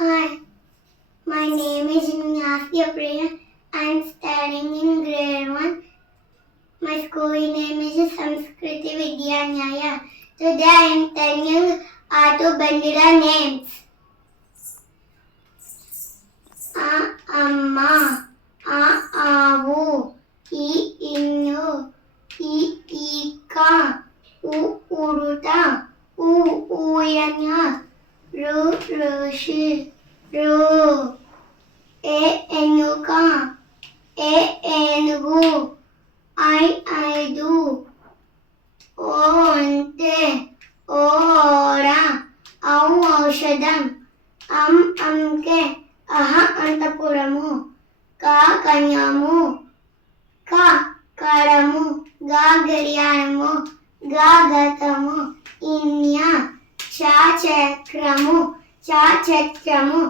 Hi, my name is Ignacia Priya. I'm studying in grade 1. My school name is Samskriti Vidyanyaya. Today I am telling Atu Bandira names. A Amma, A Avu, E Innu, E Ika, U Uruta, U Uyanya, Ru Rushi, Ru, E Enuka, E Enugu, I I do, O Ante, Ora, Au Aushadam, Am Amke, Aha Antapuramu, Ka Kanyamu, Ka Karamu, Ga Garyanmu, Ga Gatamu, Inya, Cha జా చక్రము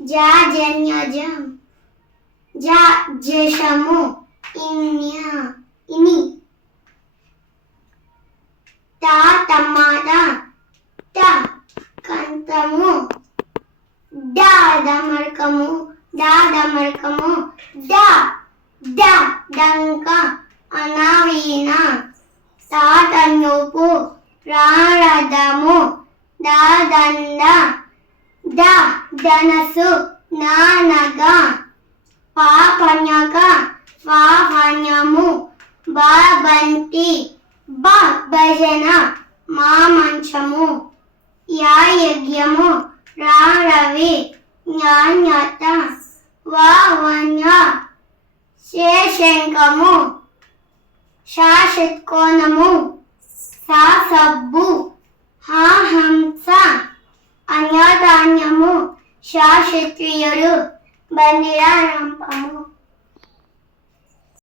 జా జన్యజం. జా జషము. ఇన్య. ఇని. తా తమాద త కంతము. దా దమర్కము. దా the the డంక అనావీన. Saw తన్నోపు the ధనసు నానగా పాపణ్యక వాహణ్యము బంతి బ భజన మా మంచము యా యజ్ఞము రారవి న్యాన్యత వాహణ్య శేషంకము శాశత్కోణము సా సబ్బు అన్యాధాన్యము బందిరా నంపము